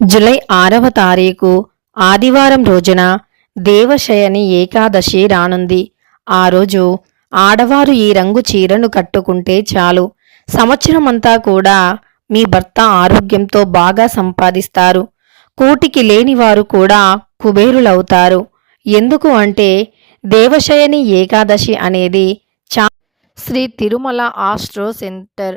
July ఆరవ తారీఖు ఆదివారం రోజున దేవశయని ఏకాదశి రానుంది. ఆ రోజు ఆడవారు ఈ రంగు చీరను కట్టుకుంటే చాలు. సంవత్సరమంతా కూడా మీ భర్త ఆరోగ్యంతో బాగా సంపాదిస్తారు. కూటికి లేనివారు కూడా కుబేరులవుతారు. ఎందుకు అంటే దేవశయని ఏకాదశి అనేది చా Sri Tirumala astro centre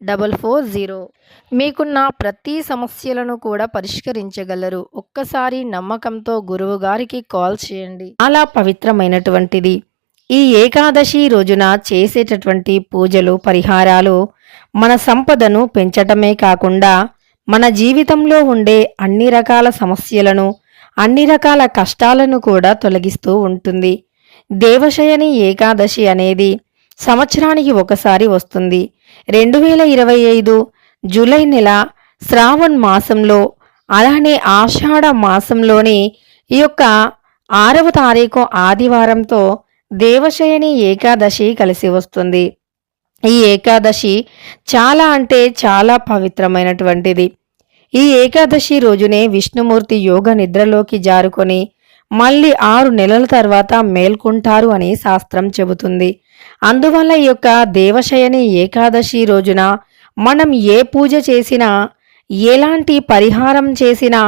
double four zero. మీకున్న ప్రతి సమస్యలను కూడా పరిష్కరించగలరు. ఒక్కసారి నమ్మకంతో గురువు గారికి కాల్ చేయండి. చాలా పవిత్రమైనటువంటిది. ఈ ఏకాదశి రోజున చేసేటటువంటి పూజలు పరిహారాలు మన సంపదను పెంచటమే కాకుండా మన జీవితంలో ఉండే అన్ని రకాల సమస్యలను అన్ని రకాల కష్టాలను కూడా తొలగిస్తూ ఉంటుంది. దేవశయని ఏకాదశి అనేది సంవత్సరానికి ఒకసారి వస్తుంది. రెండు వేల ఇరవై ఐదు జూలై నెల శ్రావణ్ మాసంలో అలానే ఆషాఢ మాసంలోని ఈ యొక్క ఆరవ తారీఖు ఆదివారంతో దేవశయని ఏకాదశి కలిసి వస్తుంది. ఈ ఏకాదశి చాలా అంటే చాలా పవిత్రమైనటువంటిది. ఈ ఏకాదశి రోజునే విష్ణుమూర్తి యోగ నిద్రలోకి జారుకొని మళ్ళీ ఆరు నెలల తర్వాత మేల్కొంటారు అని శాస్త్రం చెబుతుంది. అందువల్ల ఈ యొక్క దేవశయని ఏకాదశి రోజున మనం ఏ పూజ చేసినా ఎలాంటి పరిహారం చేసినా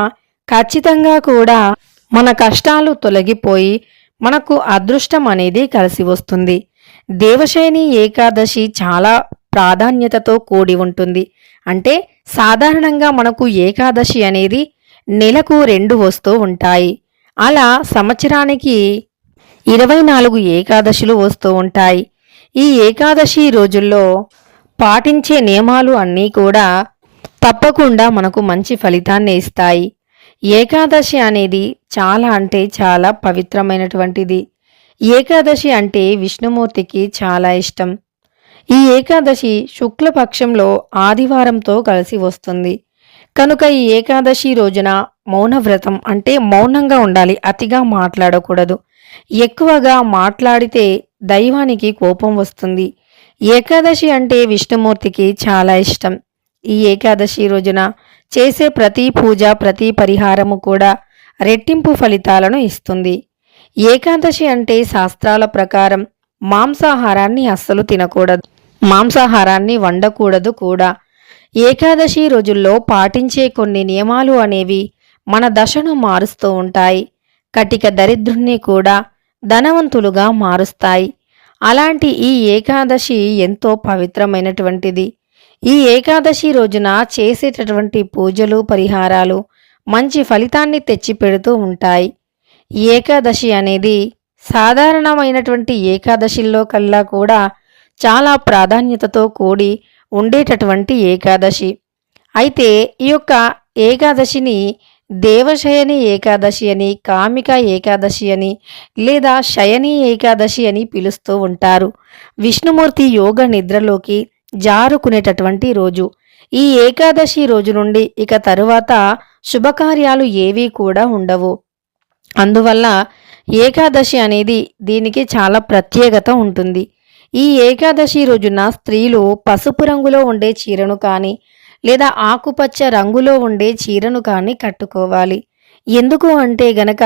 ఖచ్చితంగా కూడా మన కష్టాలు తొలగిపోయి మనకు అదృష్టం అనేది కలిసి వస్తుంది. దేవశయని ఏకాదశి చాలా ప్రాధాన్యతతో కూడి ఉంటుంది. అంటే సాధారణంగా మనకు ఏకాదశి అనేది నెలకు రెండు వస్తూ ఉంటాయి. అలా సంవత్సరానికి ఇరవై నాలుగు ఏకాదశులు వస్తూ ఉంటాయి. ఈ ఏకాదశి రోజుల్లో పాటించే నియమాలు అన్నీ కూడా తప్పకుండా మనకు మంచి ఫలితాన్ని ఇస్తాయి. ఏకాదశి అనేది చాలా అంటే చాలా పవిత్రమైనటువంటిది. ఏకాదశి అంటే విష్ణుమూర్తికి చాలా ఇష్టం. ఈ ఏకాదశి శుక్లపక్షంలో ఆదివారంతో కలిసి వస్తుంది. కనుక ఈ ఏకాదశి రోజున మౌనవ్రతం అంటే మౌనంగా ఉండాలి అతిగా మాట్లాడకూడదు. ఎక్కువగా మాట్లాడితే దైవానికి కోపం వస్తుంది. ఏకాదశి అంటే విష్ణుమూర్తికి చాలా ఇష్టం. ఈ ఏకాదశి రోజున చేసే ప్రతి పూజ ప్రతి పరిహారము కూడా రెట్టింపు ఫలితాలను ఇస్తుంది. ఏకాదశి అంటే శాస్త్రాల ప్రకారం మాంసాహారాన్ని అస్సలు తినకూడదు. మాంసాహారాన్ని వండకూడదు కూడా. ఏకాదశి రోజుల్లో పాటించే కొన్ని నియమాలు అనేవి మన దశను మారుస్తూ ఉంటాయి. కటిక దరిద్రుణ్ణి కూడా ధనవంతులుగా మారుస్తాయి. అలాంటి ఈ ఏకాదశి ఎంతో పవిత్రమైనటువంటిది. ఈ ఏకాదశి రోజున చేసేటటువంటి పూజలు పరిహారాలు మంచి ఫలితాన్ని తెచ్చిపెడుతూ ఉంటాయి. ఏకాదశి అనేది సాధారణమైనటువంటి ఏకాదశిల్లో కల్లా కూడా చాలా ప్రాధాన్యతతో కూడి ఉండేటటువంటి ఏకాదశి. అయితే ఈ యొక్క ఏకాదశిని దేవశయని ఏకాదశి అని కామిక ఏకాదశి అని లేదా శయని ఏకాదశి అని పిలుస్తూ ఉంటారు. విష్ణుమూర్తి యోగ నిద్రలోకి జారుకునేటటువంటి రోజు. ఈ ఏకాదశి రోజు నుండి ఇక తరువాత శుభకార్యాలు ఏవీ కూడా ఉండవు. అందువల్ల ఏకాదశి అనేది దీనికి చాలా ప్రత్యేకత ఉంటుంది. ఈ ఏకాదశి రోజున స్త్రీలు పసుపు రంగులో ఉండే చీరను కానీ లేదా ఆకుపచ్చ రంగులో ఉండే చీరను కానీ కట్టుకోవాలి. ఎందుకు అంటే గనక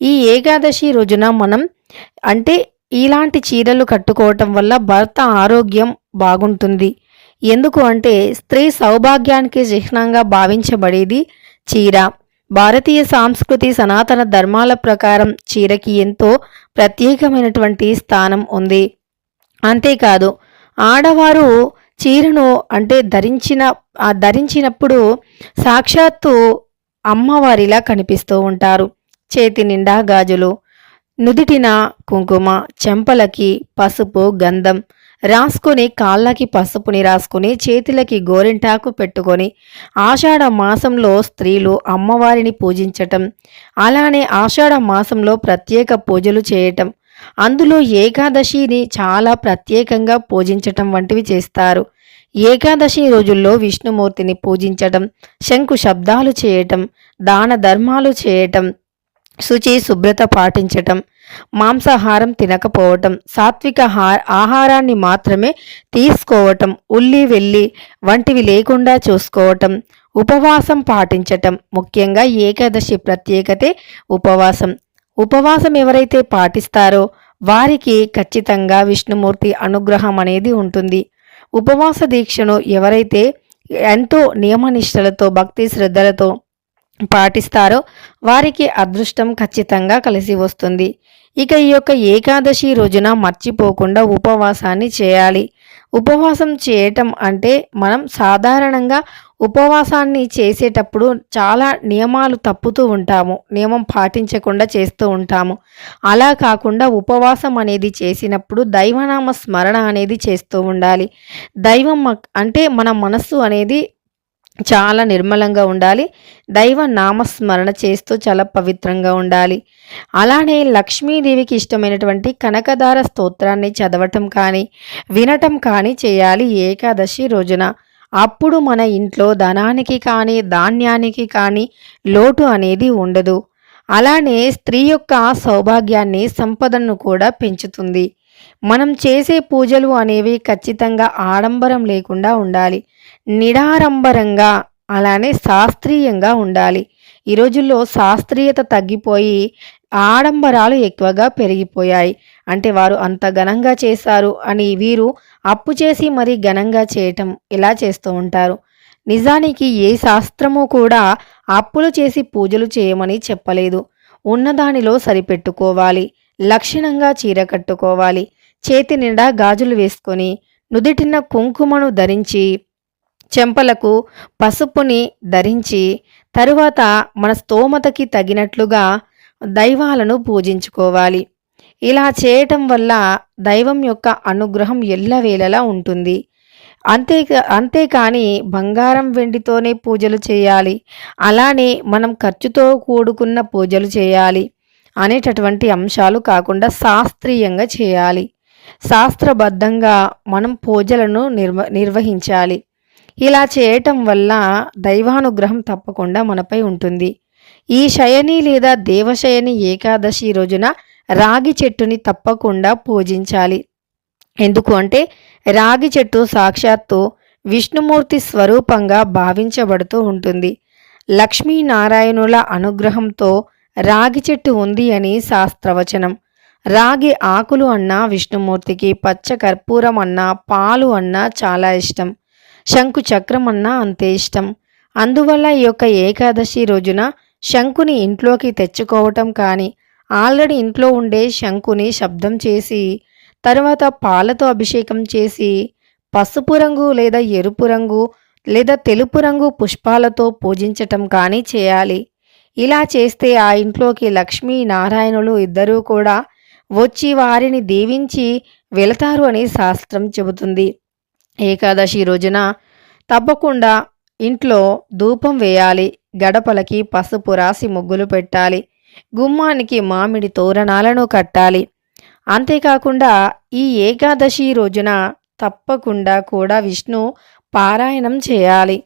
ఈ ఏకాదశి రోజున మనం అంటే ఇలాంటి చీరలు కట్టుకోవటం వల్ల భర్త ఆరోగ్యం బాగుంటుంది. ఎందుకు అంటే స్త్రీ సౌభాగ్యానికి చిహ్నంగా భావించబడేది చీర. భారతీయ సాంస్కృతి సనాతన ధర్మాల ప్రకారం చీరకి ఎంతో ప్రత్యేకమైనటువంటి స్థానం ఉంది. అంతేకాదు ఆడవారు చీరను అంటే ధరించిన ఆ ధరించినప్పుడు సాక్షాత్తు అమ్మవారిలా కనిపిస్తూ ఉంటారు. చేతి నిండా గాజులు నుదిటిన కుంకుమ చెంపలకి పసుపు గంధం రాసుకొని కాళ్ళకి పసుపుని రాసుకొని చేతులకి గోరింటాకు పెట్టుకొని ఆషాఢ మాసంలో స్త్రీలు అమ్మవారిని పూజించటం అలానే ఆషాఢ మాసంలో ప్రత్యేక పూజలు చేయటం అందులో ఏకాదశిని చాలా ప్రత్యేకంగా పూజించటం వంటివి చేస్తారు. ఏకాదశి రోజుల్లో విష్ణుమూర్తిని పూజించటం శంకు శబ్దాలు చేయటం దాన ధర్మాలు చేయటం శుచి శుభ్రత పాటించటం మాంసాహారం తినకపోవటం సాత్విక ఆహారాన్ని మాత్రమే తీసుకోవటం ఉల్లి వెల్లి వంటివి లేకుండా చూసుకోవటం ఉపవాసం పాటించటం ముఖ్యంగా ఏకాదశి ప్రత్యేకతే ఉపవాసం. ఉపవాసం ఎవరైతే పాటిస్తారో వారికి ఖచ్చితంగా విష్ణుమూర్తి అనుగ్రహం అనేది ఉంటుంది. ఉపవాస దీక్షను ఎవరైతే ఎంతో నియమనిష్టలతో భక్తి శ్రద్ధలతో పాటిస్తారో వారికి అదృష్టం ఖచ్చితంగా కలిసి వస్తుంది. ఇక ఈ యొక్క ఏకాదశి రోజున మర్చిపోకుండా ఉపవాసాన్ని చేయాలి. ఉపవాసం చేయటం అంటే మనం సాధారణంగా ఉపవాసాన్ని చేసేటప్పుడు చాలా నియమాలు తప్పుతూ ఉంటాము. నియమం పాటించకుండా చేస్తూ ఉంటాము. అలా కాకుండా ఉపవాసం అనేది చేసినప్పుడు దైవనామ స్మరణ అనేది చేస్తూ ఉండాలి. దైవం అంటే మన మనస్సు అనేది చాలా నిర్మలంగా ఉండాలి. దైవ నామస్మరణ చేస్తూ చాలా పవిత్రంగా ఉండాలి. అలానే లక్ష్మీదేవికి ఇష్టమైనటువంటి కనకదార స్తోత్రాన్ని చదవటం కానీ వినటం కానీ చేయాలి ఏకాదశి రోజున. అప్పుడు మన ఇంట్లో ధనానికి కానీ ధాన్యానికి కానీ లోటు అనేది ఉండదు. అలానే స్త్రీ యొక్క సౌభాగ్యాన్ని సంపదను కూడా పెంచుతుంది. మనం చేసే పూజలు అనేవి ఖచ్చితంగా ఆడంబరం లేకుండా ఉండాలి. నిడారంబరంగా అలానే శాస్త్రీయంగా ఉండాలి. ఈ రోజుల్లో శాస్త్రీయత తగ్గిపోయి ఆడంబరాలు ఎక్కువగా పెరిగిపోయాయి. అంటే వారు అంత ఘనంగా చేశారు అని వీరు అప్పు చేసి మరీ ఘనంగా చేయటం ఇలా చేస్తూ ఉంటారు. నిజానికి ఏ శాస్త్రము కూడా అప్పులు చేసి పూజలు చేయమని చెప్పలేదు. ఉన్నదానిలో సరిపెట్టుకోవాలి. లక్షణంగా చీర కట్టుకోవాలి. చేతి నిండా గాజులు వేసుకొని నుదిటిన కుంకుమను ధరించి చెంపలకు పసుపుని ధరించి తరువాత మన స్తోమతకి తగినట్లుగా దైవాలను పూజించుకోవాలి. ఇలా చేయటం వల్ల దైవం యొక్క అనుగ్రహం ఎల్లవేళలా ఉంటుంది. అంతే అంతేకాని బంగారం వెండితోనే పూజలు చేయాలి. అలానే మనం ఖర్చుతో కూడుకున్న పూజలు చేయాలి అనేటటువంటి అంశాలు కాకుండా శాస్త్రీయంగా చేయాలి. శాస్త్రబద్ధంగా మనం పూజలను నిర్వ నిర్వహించాలి. ఇలా చేయటం వల్ల దైవానుగ్రహం తప్పకుండా మనపై ఉంటుంది. ఈ శయని లేదా దేవశయని ఏకాదశి రోజున రాగి చెట్టుని తప్పకుండా పూజించాలి. ఎందుకు అంటే రాగి చెట్టు సాక్షాత్తు విష్ణుమూర్తి స్వరూపంగా భావించబడుతూ ఉంటుంది. లక్ష్మీనారాయణుల అనుగ్రహంతో రాగి చెట్టు ఉంది అని శాస్త్రవచనం. రాగి ఆకులు అన్నా విష్ణుమూర్తికి పచ్చ కర్పూరం అన్నా పాలు అన్నా చాలా ఇష్టం. శంకు చక్రం అన్నా అంతే ఇష్టం. అందువల్ల ఈ యొక్క ఏకాదశి రోజున శంకుని ఇంట్లోకి తెచ్చుకోవటం కానీ ఆల్రెడీ ఇంట్లో ఉండే శంకుని శబ్దం చేసి తర్వాత పాలతో అభిషేకం చేసి పసుపు రంగు లేదా ఎరుపు రంగు లేదా తెలుపు రంగు పుష్పాలతో పూజించటం కానీ చేయాలి. ఇలా చేస్తే ఆ ఇంట్లోకి లక్ష్మీ నారాయణులు ఇద్దరూ కూడా వచ్చి వారిని దీవించి వెళతారు అని శాస్త్రం చెబుతుంది. ఏకాదశి రోజున తప్పకుండా ఇంట్లో ధూపం వేయాలి గడపలకి పసుపు రాసి ముగ్గులు పెట్టాలి గుమ్మానికి మామిడి తోరణాలను కట్టాలి. అంతేకాకుండా ఈ ఏకాదశి రోజున తప్పకుండా కూడా విష్ణు పారాయణం చేయాలి.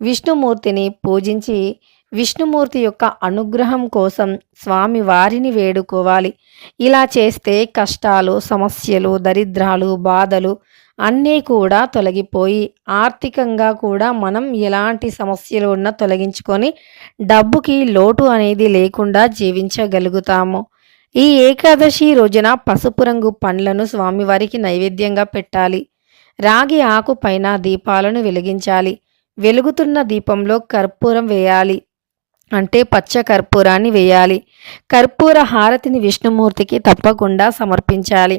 విష్ణుమూర్తిని పూజించి విష్ణుమూర్తి యొక్క అనుగ్రహం కోసం స్వామి వారిని వేడుకోవాలి. ఇలా చేస్తే కష్టాలు సమస్యలు దరిద్రాలు బాధలు అన్నీ కూడా తొలగిపోయి ఆర్థికంగా కూడా మనం ఎలాంటి సమస్యలు ఉన్నా తొలగించుకొని డబ్బుకి లోటు అనేది లేకుండా జీవించగలుగుతాము. ఈ ఏకాదశి రోజున పసుపు రంగు పండ్లను స్వామివారికి నైవేద్యంగా పెట్టాలి. రాగి ఆకు పైన దీపాలను వెలిగించాలి. వెలుగుతున్న దీపంలో కర్పూరం వేయాలి. అంటే పచ్చ కర్పూరాన్ని వేయాలి. కర్పూర హారతిని విష్ణుమూర్తికి తప్పకుండా సమర్పించాలి.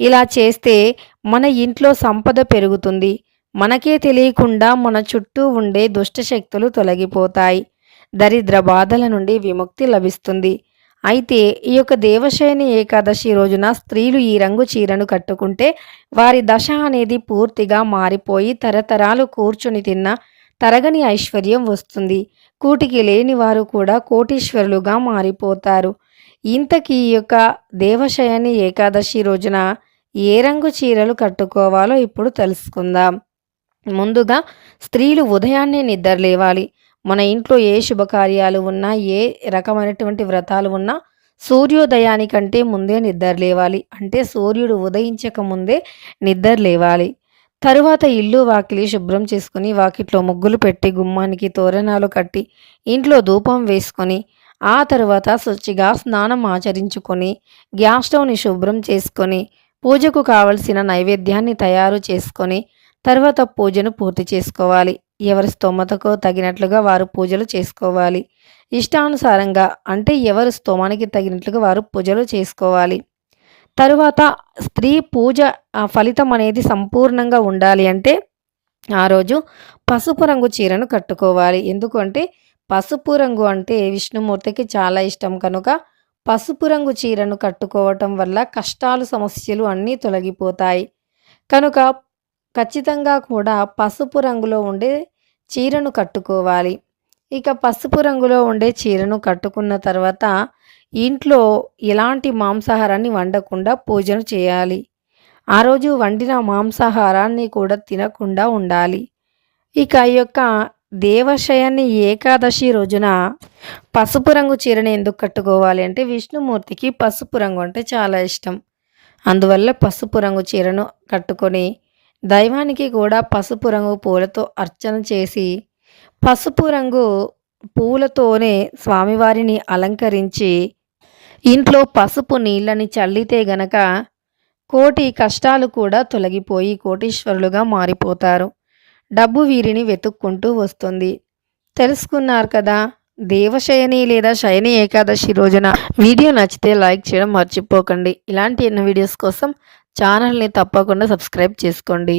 ఇలా చేస్తే మన ఇంట్లో సంపద పెరుగుతుంది. మనకే తెలియకుండా మన చుట్టూ ఉండే దుష్ట శక్తులు తొలగిపోతాయి. దరిద్ర బాధల నుండి విముక్తి లభిస్తుంది. అయితే ఈ యొక్క దేవశయని ఏకాదశి రోజున స్త్రీలు ఈ రంగు చీరను కట్టుకుంటే వారి దశ అనేది పూర్తిగా మారిపోయి తరతరాలు కూర్చుని తిన్న తరగని ఐశ్వర్యం వస్తుంది. కూటికి లేని వారు కూడా కోటీశ్వరులుగా మారిపోతారు. ఇంతకీ ఈ యొక్క దేవశయని ఏకాదశి రోజున ఏ రంగు చీరలు కట్టుకోవాలో ఇప్పుడు తెలుసుకుందాం. ముందుగా స్త్రీలు ఉదయాన్నే నిద్ర లేవాలి. మన ఇంట్లో ఏ శుభకార్యాలు ఉన్నా ఏ రకమైనటువంటి వ్రతాలు ఉన్నా సూర్యోదయానికంటే ముందే నిద్ర లేవాలి. అంటే సూర్యుడు ఉదయించక ముందే నిద్ర లేవాలి. తరువాత ఇల్లు వాకిలి శుభ్రం చేసుకుని వాకిట్లో ముగ్గులు పెట్టి గుమ్మానికి తోరణాలు కట్టి ఇంట్లో ధూపం వేసుకొని ఆ తర్వాత శుచిగా స్నానం ఆచరించుకొని గ్యాస్ స్టవ్ని శుభ్రం చేసుకొని పూజకు కావలసిన నైవేద్యాన్ని తయారు చేసుకొని తర్వాత పూజను పూర్తి చేసుకోవాలి. ఎవరి స్తోమతకో తగినట్లుగా వారు పూజలు చేసుకోవాలి. ఇష్టానుసారంగా అంటే ఎవరి స్తోమానికి తగినట్లుగా వారు పూజలు చేసుకోవాలి. తరువాత స్త్రీ పూజ ఆ ఫలితం అనేది సంపూర్ణంగా ఉండాలి అంటే ఆ రోజు పసుపు రంగు చీరను కట్టుకోవాలి. ఎందుకంటే పసుపు రంగు అంటే విష్ణుమూర్తికి చాలా ఇష్టం. కనుక పసుపు రంగు చీరను కట్టుకోవటం వల్ల కష్టాలు సమస్యలు అన్నీ తొలగిపోతాయి. కనుక ఖచ్చితంగా కూడా పసుపు రంగులో ఉండే చీరను కట్టుకోవాలి. ఇక పసుపు రంగులో ఉండే చీరను కట్టుకున్న తర్వాత ఇంట్లో ఎలాంటి మాంసాహారాన్ని వండకుండా పూజను చేయాలి. ఆ రోజు వండిన మాంసాహారాన్ని కూడా తినకుండా ఉండాలి. ఇక ఈ యొక్క దేవశయాన్ని ఏకాదశి రోజున పసుపు రంగు చీరని ఎందుకు కట్టుకోవాలి అంటే విష్ణుమూర్తికి పసుపు రంగు అంటే చాలా ఇష్టం. అందువల్ల పసుపు రంగు చీరను కట్టుకొని దైవానికి కూడా పసుపు రంగు పూలతో అర్చన చేసి పసుపు రంగు పూలతోనే స్వామివారిని అలంకరించి ఇంట్లో పసుపు నీళ్ళని చల్లితే గనక కోటి కష్టాలు కూడా తొలగిపోయి కోటీశ్వరులుగా మారిపోతారు. డబ్బు వీరిని వెతుక్కుంటూ వస్తుంది. తెలుసుకున్నారు కదా దేవశయని లేదా శయని ఏకాదశి రోజున. వీడియో నచ్చితే లైక్ చేయడం మర్చిపోకండి. ఇలాంటి ఎన్నో వీడియోస్ కోసం ఛానల్ని తప్పకుండా సబ్స్క్రైబ్ చేసుకోండి.